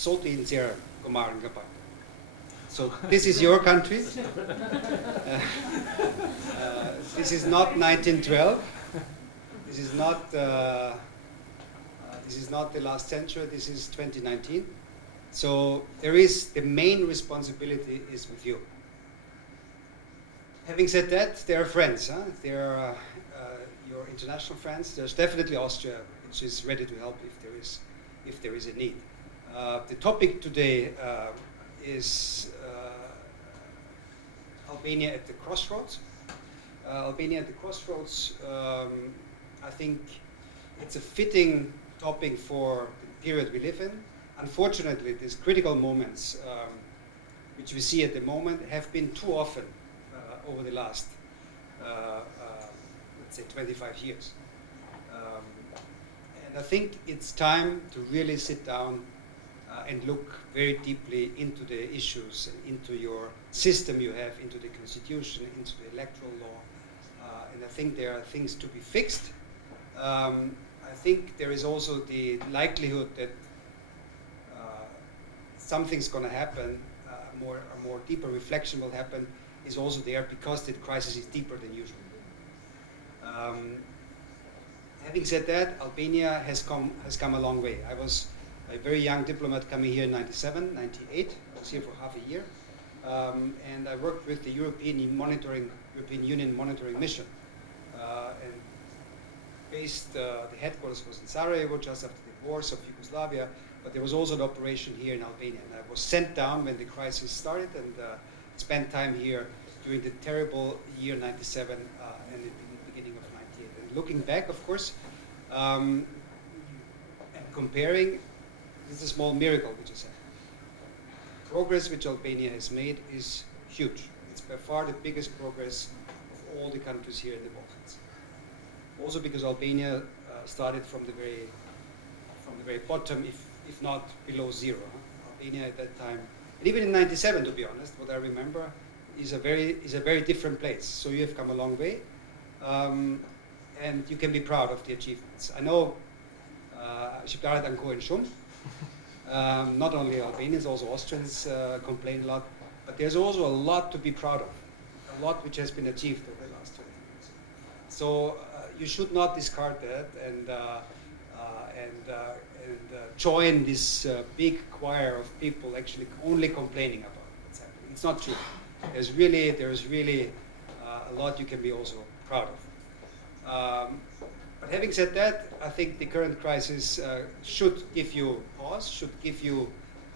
zoti, nxjerr, gomarin, so this is your country. This is not 1912. This is not the last century. This is 2019. So there is the main responsibility is with you. Having said that, there are friends. Huh? There are your international friends. There's definitely Austria, which is ready to help if there is a need. The topic today is Albania at the crossroads. Albania at the crossroads, I think it's a fitting topic for the period we live in. Unfortunately, these critical moments, which we see at the moment, have been too often over the last, let's say, 25 years. And I think it's time to really sit down and look very deeply into the issues and into your system you have, into the constitution, into the electoral law. And I think there are things to be fixed. I think there is also the likelihood that something's going to happen, a more deeper reflection will happen, is also there because the crisis is deeper than usual. Having said that, Albania has come a long way. I was a very young diplomat coming here in 97, 98. I was here for half a year. And I worked with the European Union monitoring mission. And based, the headquarters was in Sarajevo, just after the wars of Yugoslavia, but there was also an operation here in Albania. And I was sent down when the crisis started and spent time here during the terrible year 97 and the beginning of 98. And looking back, of course, and comparing, this is a small miracle which is happening. Progress which Albania has made is huge. It's by far the biggest progress of all the countries here in the Balkans. Also because Albania started from the very bottom, if not below zero. Albania at that time, and even in 97, to be honest, what I remember is a very different place. So you have come a long way, and you can be proud of the achievements. I know Shkodra and Shum. Not only Albanians, also Austrians complain a lot, but there's also a lot to be proud of, a lot which has been achieved over the last 20 years. So you should not discard that and join this big choir of people actually only complaining about what's happening. It's not true. There's really a lot you can be also proud of. But having said that, I think the current crisis should give you pause, should give you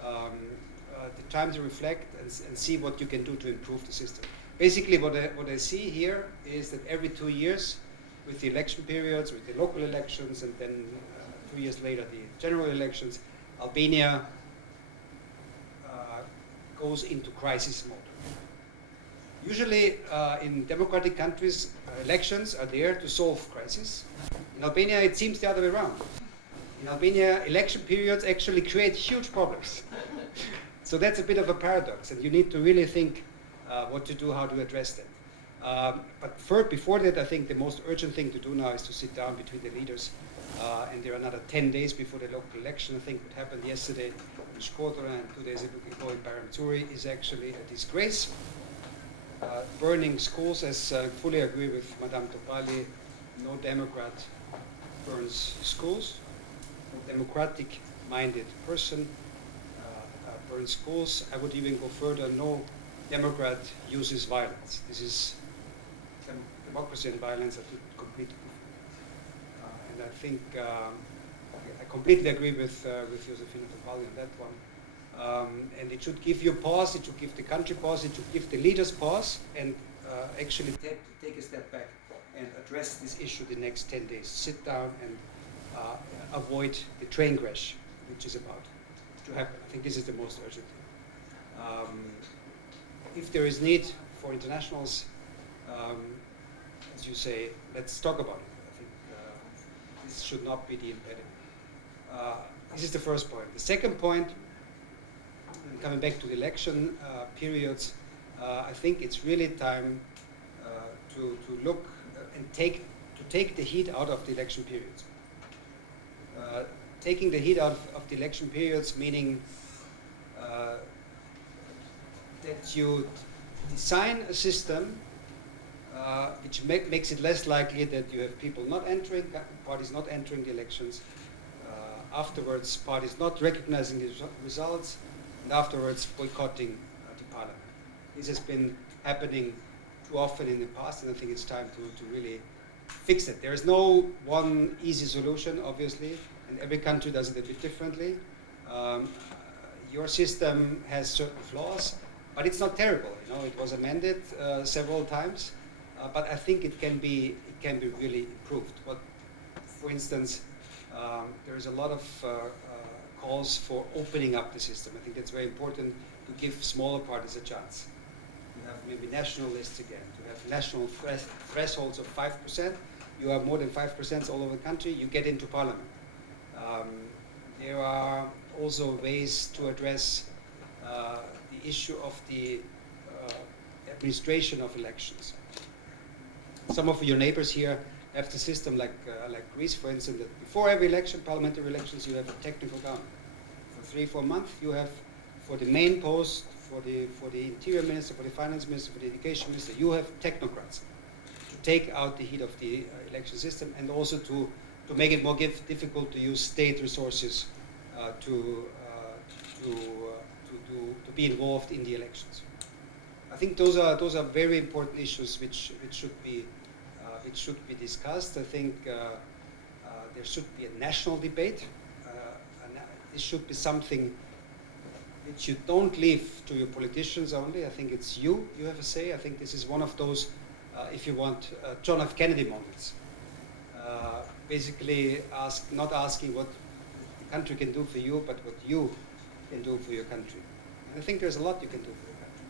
the time to reflect and see what you can do to improve the system. Basically, what I see here is that every 2 years, with the election periods, with the local elections, and then 2 years later the general elections, Albania goes into crisis mode. Usually in democratic countries, elections are there to solve crises. In Albania, it seems the other way around. In Albania, election periods actually create huge problems. So that's a bit of a paradox, and you need to really think what to do, how to address that. But before that, I think the most urgent thing to do now is to sit down between the leaders, and there are another 10 days before the local election. I think what happened yesterday in Shkodra and 2 days ago in Baramturi is actually a disgrace. Burning schools, as I fully agree with Madame Topali, no Democrat burns schools. No democratic-minded person burns schools. I would even go further, no Democrat uses violence. This is democracy and violence are completely different. And I think I completely agree with Josefina Topali on that one. And it should give you pause, it should give the country pause, it should give the leaders pause, and actually take a step back and address this issue the next 10 days. Sit down and avoid the train crash, which is about to happen. I think this is the most urgent thing. If there is need for internationals, as you say, let's talk about it. I think this should not be the impediment. This is the first point. The second point, coming back to the election periods, I think it's really time to look and take the heat out of the election periods. Taking the heat out of the election periods, meaning that you design a system which makes it less likely that you have people not entering, parties not entering the elections, afterwards parties not recognizing the results, and afterwards boycotting the parliament. This has been happening too often in the past, and I think it's time to really fix it. There is no one easy solution, obviously, and every country does it a bit differently. Your system has certain flaws, but it's not terrible. You know, it was amended several times, but I think it can be really improved. But for instance, there is a lot of calls for opening up the system. I think that's very important to give smaller parties a chance. You have maybe national lists again, to have national thresholds of 5%. You have more than 5% all over the country, you get into parliament. There are also ways to address the issue of the administration of elections. Some of your neighbors here have the system like Greece, for instance, that before every election, parliamentary elections, you have a technical government. For 3-4 months, you have, for the main post, for the interior minister, for the finance minister, for the education minister, you have technocrats to take out the heat of the election system, and also to make it more difficult to use state resources to be involved in the elections. I think those are very important issues which should be discussed. I think there should be a national debate. This should be something which you don't leave to your politicians only. I think it's you have a say. I think this is one of those, if you want, John F. Kennedy moments. Basically, not asking what the country can do for you, but what you can do for your country. And I think there's a lot you can do for your country.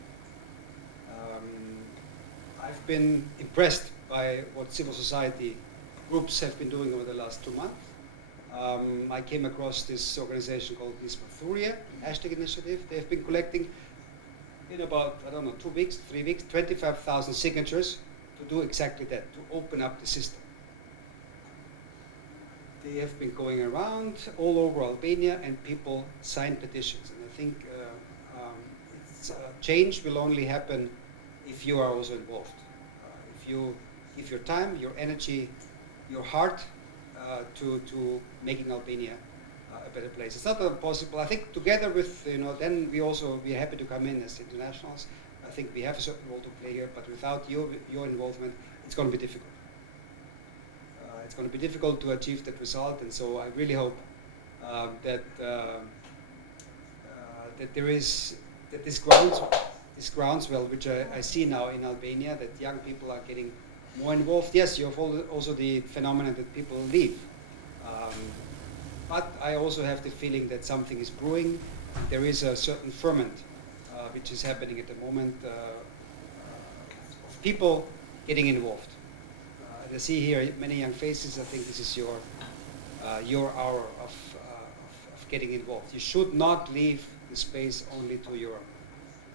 I've been impressed by what civil society groups have been doing over the last 2 months. I came across this organization called #, hashtag initiative. They've been collecting in about, 2 weeks, 3 weeks, 25,000 signatures to do exactly that, to open up the system. They have been going around all over Albania, and people sign petitions. And I think change will only happen if you are also involved. If you give your time, your energy, your heart to making Albania a better place. It's not possible. I think together with, then we're happy to come in as internationals. I think we have a certain role to play here, but without your involvement, it's going to be difficult. It's going to be difficult to achieve that result, and so I really hope that this groundswell, which I see now in Albania, that young people are getting more involved. Yes, you have also the phenomenon that people leave, but I also have the feeling that something is brewing. There is a certain ferment which is happening at the moment of people getting involved. I see here many young faces. I think this is your hour of getting involved. You should not leave the space only to your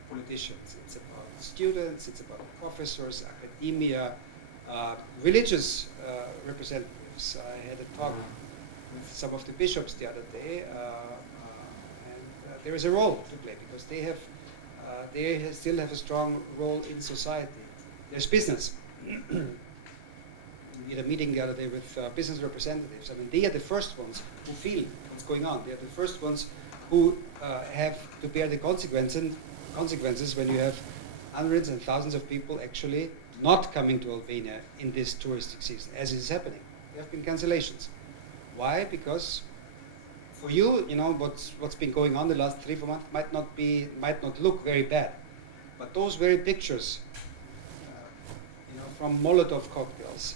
politicians. It's about students, it's about professors, academia, religious representatives. I had a talk with some of the bishops the other day, and there is a role to play, because they still have a strong role in society. There's business. We had a meeting the other day with business representatives. I mean, they are the first ones who feel what's going on. They are the first ones who have to bear the consequences when you have hundreds and thousands of people actually not coming to Albania in this touristic season, as is happening. There have been cancellations. Why? Because for you, what's been going on the last 3-4 months might not look very bad, but those very pictures, from Molotov cocktails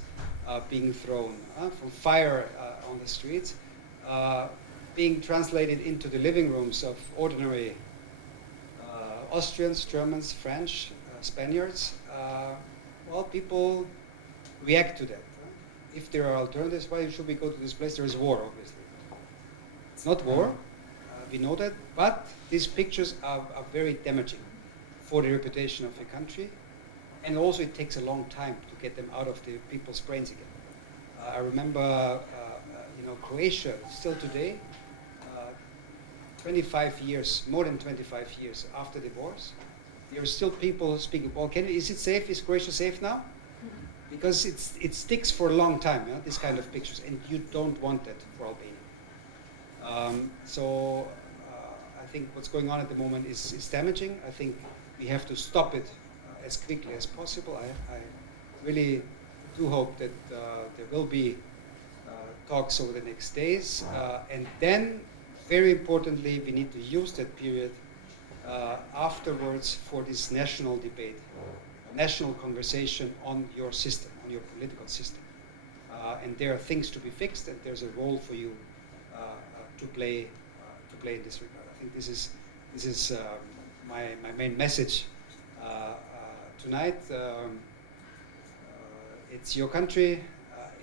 being thrown, from fire on the streets, being translated into the living rooms of ordinary Austrians, Germans, French, Spaniards, people react to that. If there are alternatives, why should we go to this place? There is war, obviously. It's not war, we know that, but these pictures are very damaging for the reputation of the country, and also it takes a long time to get them out of the people's brains again. I remember, Croatia, still today, 25 years, more than 25 years after divorce, there are still people speaking, well, is it safe? Is Croatia safe now? Because it sticks for a long time, yeah, this kind of pictures, and you don't want that for Albania. I think what's going on at the moment is damaging. I think we have to stop it as quickly as possible. I really do hope that there will be talks over the next days, and then, very importantly, we need to use that period afterwards for this national debate, national conversation on your system, on your political system. And there are things to be fixed, and there's a role for you to play in this regard. I think this is my main message tonight. It's your country.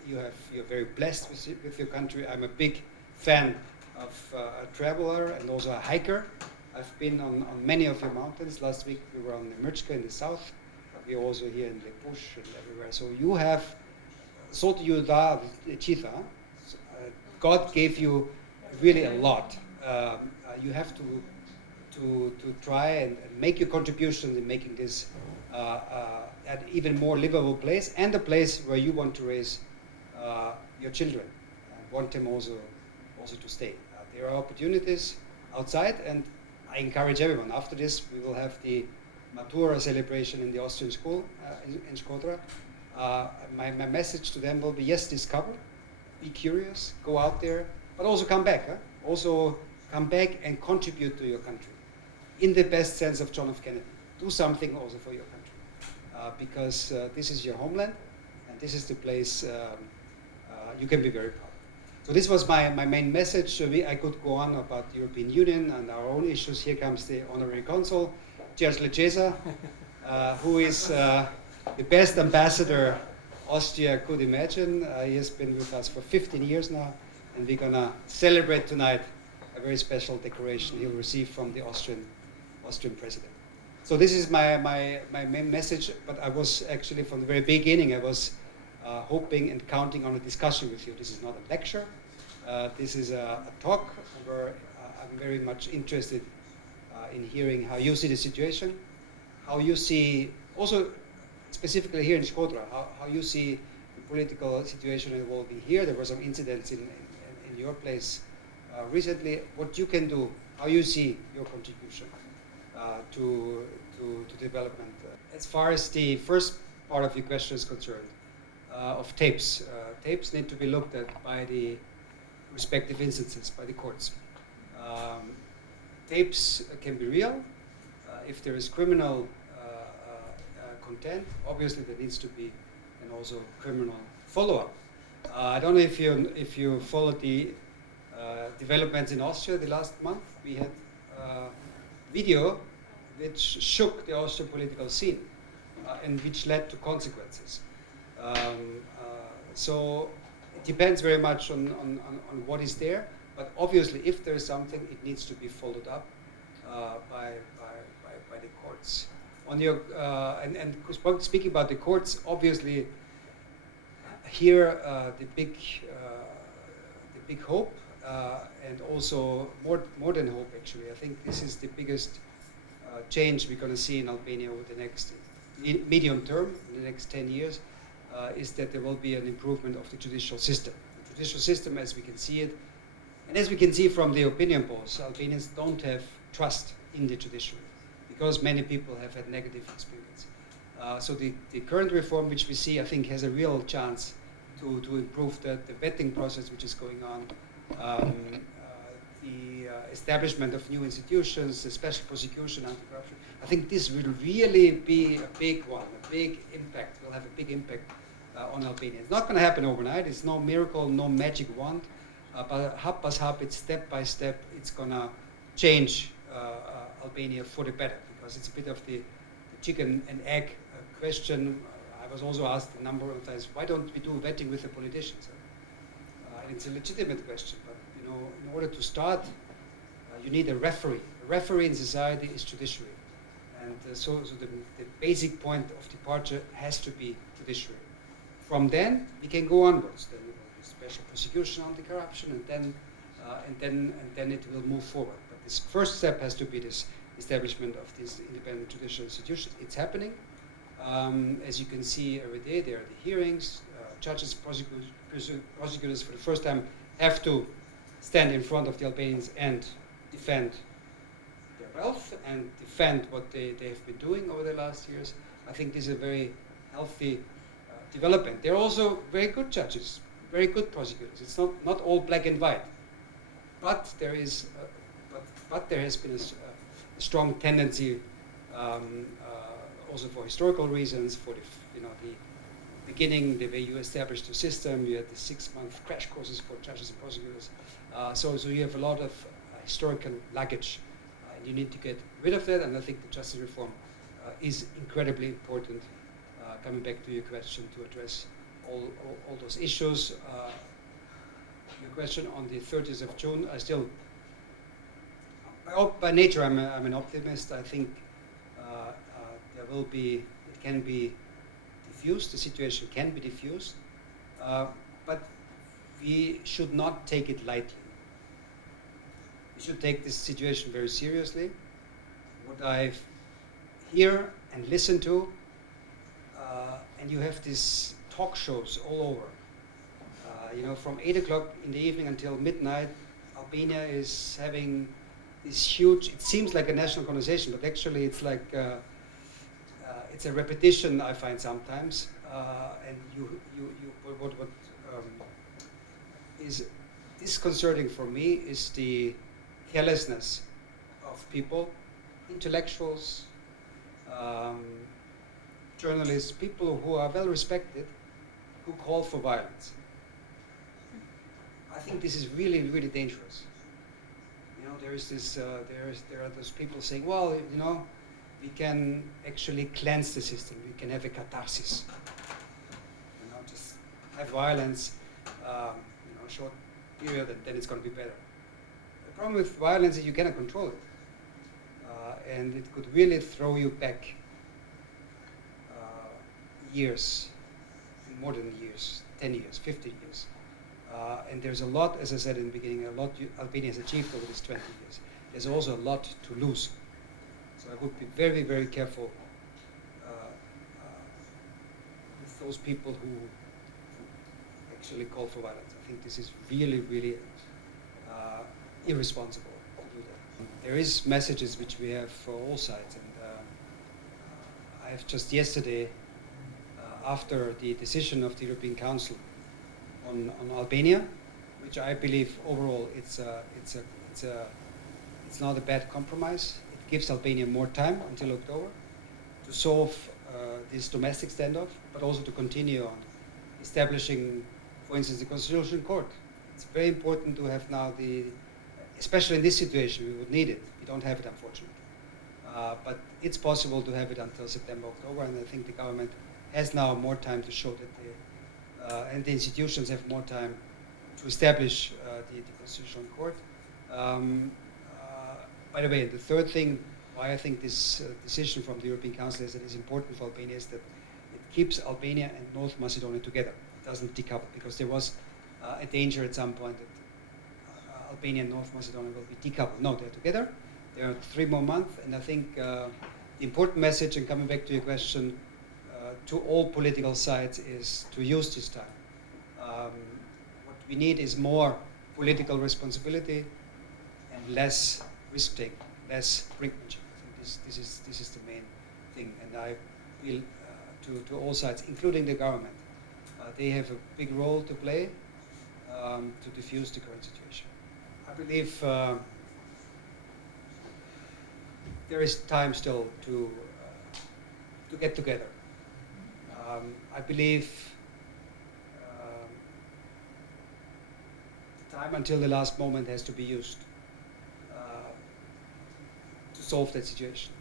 You're very blessed with your country. I'm a big fan of a traveler and also a hiker. I've been on many of your mountains. Last week we were on Mrčka in the south. We're also here in Lepuš and everywhere. So you have, zoti ju da čita. God gave you really a lot. You have to try and make your contribution in making this an even more livable place, and a place where you want to raise your children and want them also to stay. There are opportunities outside, and I encourage everyone. After this, we will have the Matura celebration in the Austrian school in Shkodra. My message to them will be, yes, discover, be curious, go out there, but also come back. Also come back and contribute to your country. In the best sense of John F. Kennedy. Do something also for your country. Because this is your homeland, and this is the place you can be very proud. So this was my main message. I could go on about the European Union and our own issues. Here comes the Honorary Consul, Jerzy, who is the best ambassador Austria could imagine. He has been with us for 15 years now, and we're going to celebrate tonight a very special decoration he'll receive from the Austrian president. So this is my main message, but I was actually from the very beginning, I was hoping and counting on a discussion with you. This is not a lecture. This is a talk where I'm very much interested in hearing how you see the situation, how you see, also specifically here in Shkodra, how you see the political situation evolving here. There were some incidents in your place recently. What you can do, how you see your contribution to development. As far as the first part of your question is concerned, of tapes. Tapes need to be looked at by the respective instances, by the courts. Tapes can be real. If there is criminal content, obviously there needs to be and also criminal follow-up. I don't know if you followed the developments in Austria the last month. We had video which shook the Austrian political scene and which led to consequences. So it depends very much on what is there, but obviously if there is something, it needs to be followed up by the courts. On your and speaking about the courts, obviously here the big hope and also more than hope actually. I think this is the biggest change we're going to see in Albania over the next medium term, in the next 10 years. Is that there will be an improvement of the judicial system. The judicial system, as we can see it, and as we can see from the opinion polls, Albanians don't have trust in the judiciary because many people have had negative experience. So the current reform which we see, I think, has a real chance to improve the vetting process which is going on, the establishment of new institutions, the special prosecution, anti-corruption. I think this will really be a big one, a big impact, will have a big impact on Albania. It's not going to happen overnight. It's no miracle, no magic wand, but hap pas hap, it's step by step, it's going to change Albania for the better, because it's a bit of the chicken and egg question. I was also asked a number of times, why don't we do vetting with the politicians? And it's a legitimate question, but you know, in order to start, you need a referee. A referee in society is judiciary. And so the basic point of departure has to be judiciary. From then, we can go onwards. Then there will be special prosecution, anti-corruption, and then it will move forward. But this first step has to be this establishment of these independent judicial institutions. It's happening. As you can see every day, there are the hearings. Judges, prosecutors for the first time have to stand in front of the Albanians and defend their wealth and defend what they have been doing over the last years. I think this is a very healthy development. They're also very good judges, very good prosecutors. It's not all black and white, but there is, but there has been a strong tendency, also for historical reasons, for the beginning, the way you established the system. You had the 6-month crash courses for judges and prosecutors. So you have a lot of historical luggage, and you need to get rid of that. And I think the justice reform is incredibly important. Coming back to your question, to address all those issues. Your question on the 30th of June, by nature, I'm an optimist. I think there will be, it can be diffused, the situation can be diffused, but we should not take it lightly. We should take this situation very seriously. What I hear and listen to, and you have these talk shows all over. From 8 o'clock in the evening until midnight, Albania is having this huge, it seems like a national conversation, but actually it's like, it's a repetition, I find sometimes. And what is disconcerting for me is the carelessness of people, intellectuals, journalists, people who are well respected, who call for violence. I think this is really, really dangerous. There is this. There are those people saying, well, we can actually cleanse the system. We can have a catharsis. Just have violence, short period, and then it's going to be better. The problem with violence is you cannot control it, and it could really throw you back years, more than years, 10 years, 15 years. And there's a lot, as I said in the beginning, a lot Albania has achieved over these 20 years. There's also a lot to lose. So I would be very, very careful with those people who actually call for violence. I think this is really, really irresponsible to do that. There is messages which we have for all sides, and I have just yesterday, after the decision of the European Council on Albania, which I believe overall it's not a bad compromise. It gives Albania more time until October to solve this domestic standoff, but also to continue on establishing, for instance, the Constitutional Court. It's very important to have now especially in this situation, we would need it. We don't have it, unfortunately. But it's possible to have it until September, October, and I think the government has now more time to show that and the institutions have more time to establish the Constitutional Court. By the way, the third thing why I think this decision from the European Council is that it's important for Albania is that it keeps Albania and North Macedonia together. It doesn't decouple, because there was a danger at some point that Albania and North Macedonia will be decoupled. No, they're together. There are 3 more months, and I think the important message, and coming back to your question, to all political sides is to use this time. What we need is more political responsibility and less risk-taking, less brinkmanship. I think this is the main thing, and I feel to all sides, including the government, they have a big role to play to diffuse the current situation. I believe there is time still to get together. I believe the time until the last moment has to be used to solve that situation.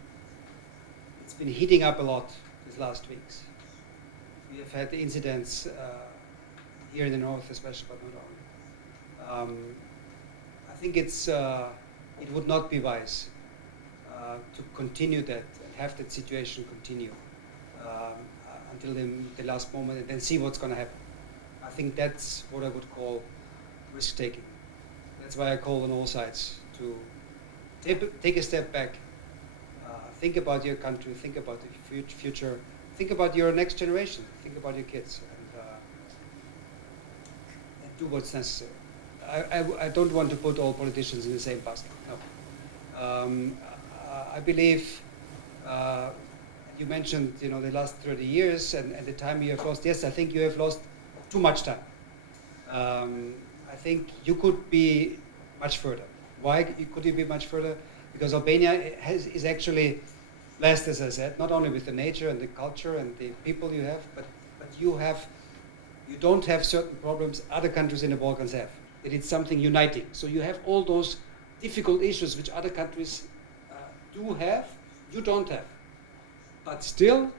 It's been heating up a lot these last weeks. We have had incidents here in the north, especially, but not only. I think it would not be wise to continue that and have that situation continue until the last moment, and then see what's going to happen. I think that's what I would call risk-taking. That's why I call on all sides to take a step back. Think about your country, think about the future, think about your next generation, think about your kids, and do what's necessary. I don't want to put all politicians in the same basket. No. I believe you mentioned, the last 30 years and the time you have lost. Yes, I think you have lost too much time. I think you could be much further. Why could you be much further? Because Albania is actually blessed, as I said, not only with the nature and the culture and the people you have, but you don't have certain problems other countries in the Balkans have. It's something uniting. So you have all those difficult issues which other countries do have, you don't have. But still,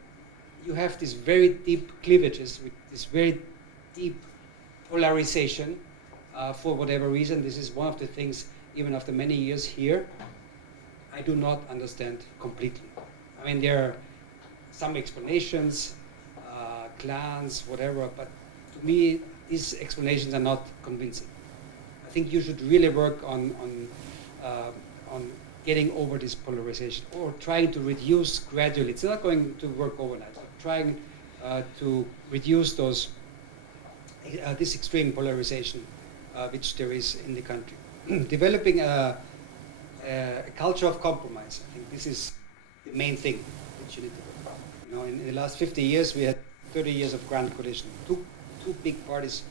you have these very deep cleavages, with this very deep polarization for whatever reason. This is one of the things, even after many years here, I do not understand completely. I mean, there are some explanations, clans, whatever, but to me, these explanations are not convincing. I think you should really work on getting over this polarization, or trying to reduce gradually. It's not going to work overnight, but trying to reduce this extreme polarization which there is in the country. Developing a culture of compromise. I think this is the main thing which you need to work on. In the last 50 years, we had 30 years of grand coalition. Two big parties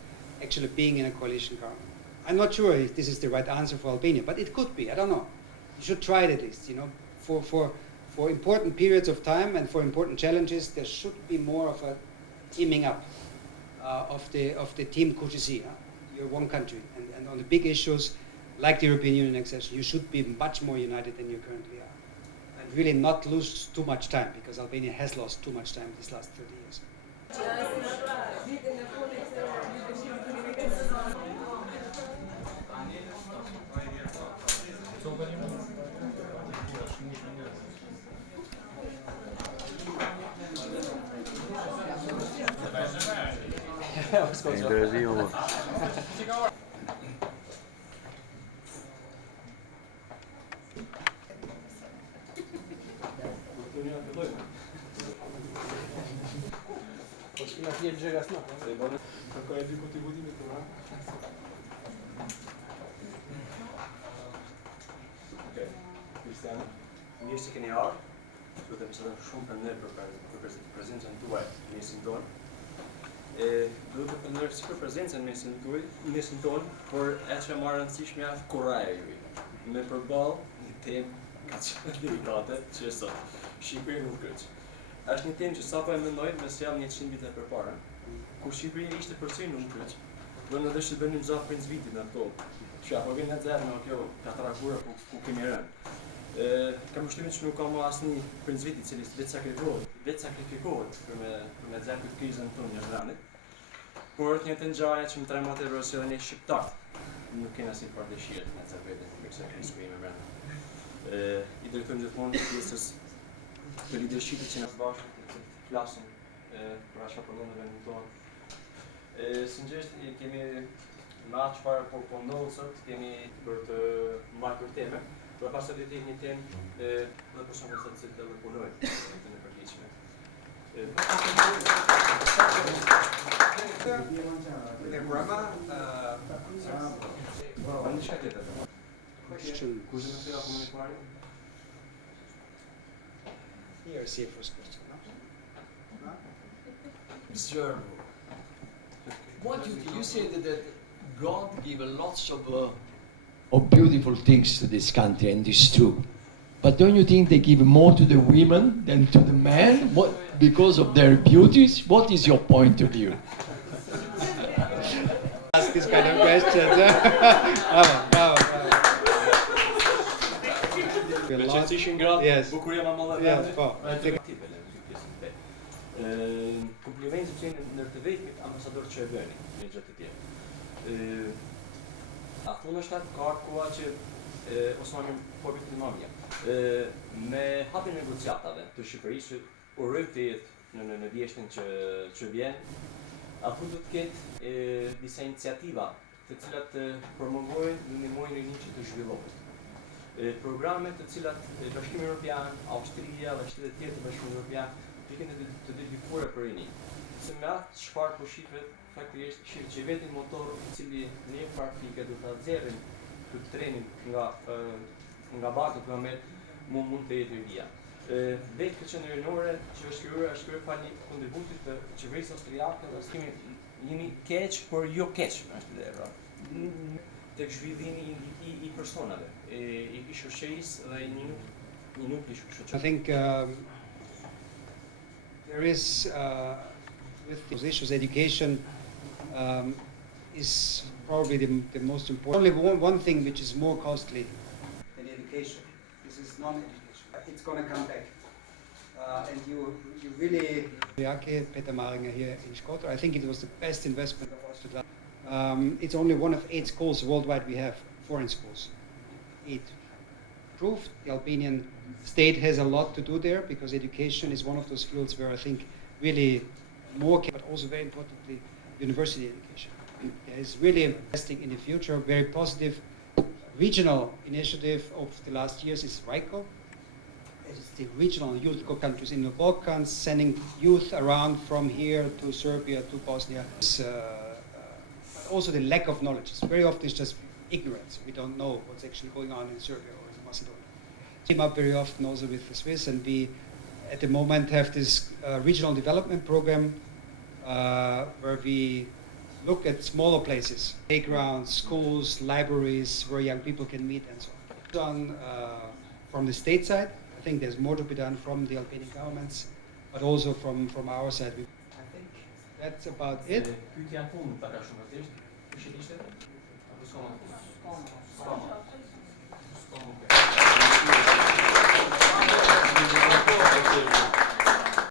actually being in a coalition government. I'm not sure if this is the right answer for Albania, but it could be. I don't know. You should try it at least. For important periods of time and for important challenges, there should be more of a teaming up of the team courtesy. You're one country, and on the big issues like the European Union accession, you should be much more united than you currently are, and really not lose too much time, because Albania has lost too much time these last 30 years. Mirë se keni ardhur. Lutem të them shumë për prezencën tuaj në mesin tonë. Duhet të përndër si për prezencën në mesin tonë, por e që më rëndësishme është kuraja juaj. Me përballë një temë kaq delikate që është sot. Shqipëria nuk kryq. Është një temë që sapo e mendoj me sjell 100 vite përpara, kur Shqipëria ishte përsëri nuk kryq. Do në dëshë të bënim gjatë princ vitit në ato. Që apo vjen në zero në kjo kataragura ku kemi rënë. Kam përshtypjen që nuk ka më asnjë princ viti i cili vetë sakrifikohet për me zgjatur këtë krizën tonë në vendit. Por të njëjtën ngjarje që më trembat e rrosë edhe ne shqiptar. Nuk kemi asnjë farë dëshirë të zgjatur vetëm me kësaj krize që jemi brenda. I drejtojmë gjithmonë pjesës të leadershipit që na bashkë të flasim për ashtu probleme në vendin tonë. Sinqerisht kemi me atë çfarë po ndodh sot, kemi për të mbajtur temë. Por pas të ditë një temë dhe për shembull sot se të punoj në përgjithshme. Here, see first question. Mr. What you said that God gave lots of beautiful things to this country, and it's true. But don't you think they give more to the women than to the men? What, because of their beauties? What is your point of view? Ask this kind of questions. Bravo. Yes. Komplimentet që janë ndër të vetë ambasadorit që e bëni në gjë të tjerë. A thonë është atë ka koha që Osmani po vitin më vjen. Me hapjen e negociatave të Shqipërisë uroj të jetë në vjeshtën që vjen, apo do të ketë disa iniciativa të cilat promovojnë në ndihmojnë rinj që të zhvillohet. Programet të cilat Bashkimi Evropian, Austria dhe shtetet tjera të Bashkimit Evropian pikin të dedikuara për rini. Se me atë çfarë po shifet, faktikisht shifet që vetë motor i cili në një praktikë do ta nxjerrin këtë trenin nga baza programet mund të jetë vija. Vetë këtë qendrore që është shkruar pa një kontributit të qeverisë austriake dhe kemi jemi keq, por jo keq, është dhe tek zhvillimi i personave, i shoqërisë dhe një nukli shoqëror. I think there is with those issues, education is probably the most important. Only one thing which is more costly than education. This is non-education. It's going to come back. And you really, Peter Maringer here in Shkodra, I think it was the best investment of Austria. It's only one of 8 schools worldwide we have, foreign schools. 8. Proof the Albanian state has a lot to do there because education is one of those fields where I think really more, but also very importantly, university education. There is really investing in the future. Very positive regional initiative of the last years is RICO. It's the regional youth countries in the Balkans, sending youth around from here to Serbia to Bosnia. But also the lack of knowledge. Very often it's just ignorance. We don't know what's actually going on in Serbia or in Macedonia. Team up very often also with the Swiss, and we at the moment have this regional development program where we look at smaller places, playgrounds, schools, libraries where young people can meet and so on. From the state side, I think there's more to be done from the Albanian governments, but also from our side. I think that's about it.